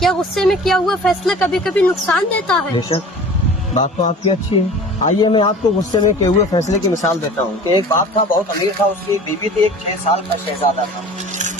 क्या गुस्से में किया हुआ फैसला कभी कभी नुकसान देता है? बेशक, बात तो आपकी अच्छी है। आइए मैं आपको गुस्से में किए हुए फैसले की मिसाल देता हूँ कि एक बाप था, बहुत अमीर था, उसकी बीवी थी, एक 6 साल का शहजादा था।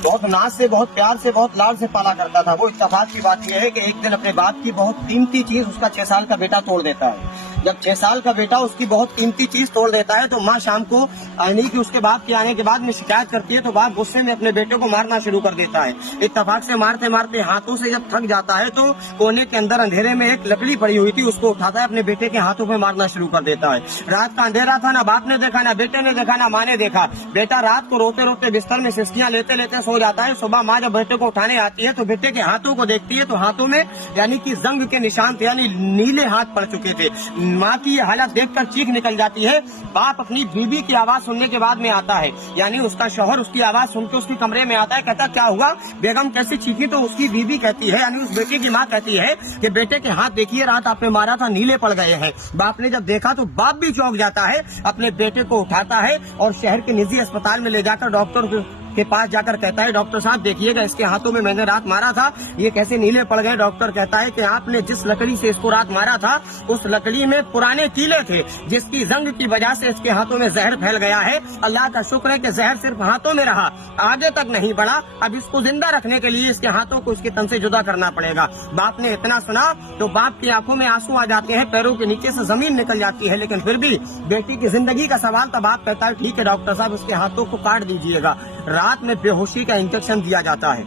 बहुत नाज से, बहुत प्यार से, बहुत लाड से पाला करता था। वो इत्तेफाक की बात यह है कि एक दिन अपने बाप की बहुत कीमती चीज उसका 6 साल का बेटा तोड़ देता है। जब 6 साल का बेटा उसकी बहुत कीमती चीज तोड़ देता है तो माँ शाम को यानी कि उसके बाप के आने के बाद में शिकायत करती है तो बाप गुस्से में अपने बेटे को मारना शुरू कर देता है। इत्तेफाक से मारते मारते हाथों से जब थक जाता है तो कोने के अंदर अंधेरे में एक लकड़ी पड़ी हुई थी, उसको उठाता है, अपने बेटे के हाथों पे मारना शुरू कर देता है। रात का अंधेरा था, ना बाप ने देखा, ना बेटे ने देखा, ना माँ ने देखा। बेटा रात को रोते रोते बिस्तर में सिसकियां लेते लेते सो जाता है। सुबह माँ जब बेटे को उठाने आती है तो बेटे के हाथों को देखती है तो हाथों में यानी कि जंग के निशान थे, यानी नीले हाथ पड़ चुके थे। माँ की ये हालत देखकर चीख निकल जाती है। बाप अपनी बीवी की आवाज सुनने के बाद में आता है, यानी उसका शौहर उसकी आवाज सुनकर उसके कमरे में आता है। कहता क्या हुआ बेगम, कैसी चीखी? तो उसकी बीवी कहती है, यानी उस बेटे की माँ कहती है कि बेटे के हाथ देखिए, रात आपने मारा था, नीले पड़ गए हैं। बाप ने जब देखा तो बाप भी चौंक जाता है, अपने बेटे को उठाता है और शहर के निजी अस्पताल में ले जाकर डॉक्टर के पास जाकर कहता है, डॉक्टर साहब देखिएगा, इसके हाथों में मैंने रात मारा था, ये कैसे नीले पड़ गए? डॉक्टर कहता है कि आपने जिस लकड़ी से इसको रात मारा था उस लकड़ी में पुराने कीले थे, जिसकी जंग की वजह से इसके हाथों में जहर फैल गया है। अल्लाह का शुक्र है कि जहर सिर्फ हाथों में रहा, आगे तक नहीं बढ़ा। अब इसको जिंदा रखने के लिए इसके हाथों को इसके तन से जुदा करना पड़ेगा। बाप ने इतना सुना तो बाप की आंखों में आंसू आ जाते हैं, पैरों के नीचे से जमीन निकल जाती है, लेकिन फिर भी बेटी की जिंदगी का सवाल था। बाप कहता है ठीक है डॉक्टर साहब, इसके हाथों को काट दीजिएगा। रात में बेहोशी का इंजेक्शन दिया जाता है।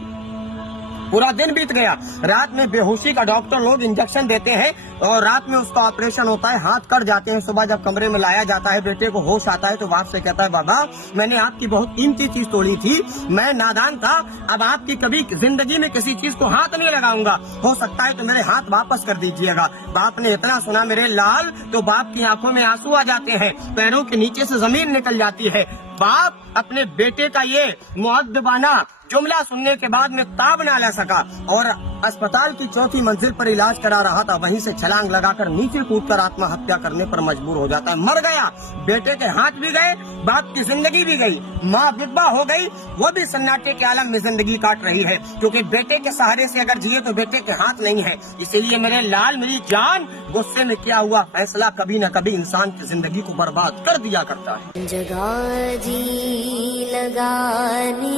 पूरा दिन बीत गया, रात में बेहोशी का डॉक्टर लोग इंजेक्शन देते हैं और रात में उसका ऑपरेशन होता है, हाथ कट जाते हैं। सुबह जब कमरे में लाया जाता है, बेटे को होश आता है तो बाप से कहता है, बाबा मैंने आपकी बहुत कीमती चीज तोड़ी थी, मैं नादान था, अब आपकी कभी जिंदगी में किसी चीज को हाथ नहीं लगाऊंगा, हो सकता है तो मेरे हाथ वापस कर दीजिएगा। बाप ने इतना सुना मेरे लाल तो बाप की आंखों में आंसू आ जाते हैं, पैरों के नीचे से जमीन निकल जाती है। बाप अपने बेटे का ये मुअद्दबाना जुमला सुनने के बाद में ताब ना ले सका और अस्पताल की 4थी मंजिल पर इलाज करा रहा था, वहीं से छलांग लगाकर नीचे कूदकर आत्महत्या करने पर मजबूर हो जाता है। मर गया, बेटे के हाथ भी गए, बाप की जिंदगी भी गई, माँ विधवा हो गई, वो भी सन्नाटे के आलम में जिंदगी काट रही है, क्योंकि बेटे के सहारे से अगर जिए तो बेटे के हाथ नहीं है। इसीलिए मेरे लाल मेरी जान, गुस्से में किया हुआ फैसला कभी न कभी इंसान की जिंदगी को बर्बाद कर दिया करता है। जगह जी लगाने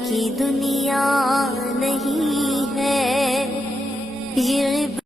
की दुनिया नहीं है ये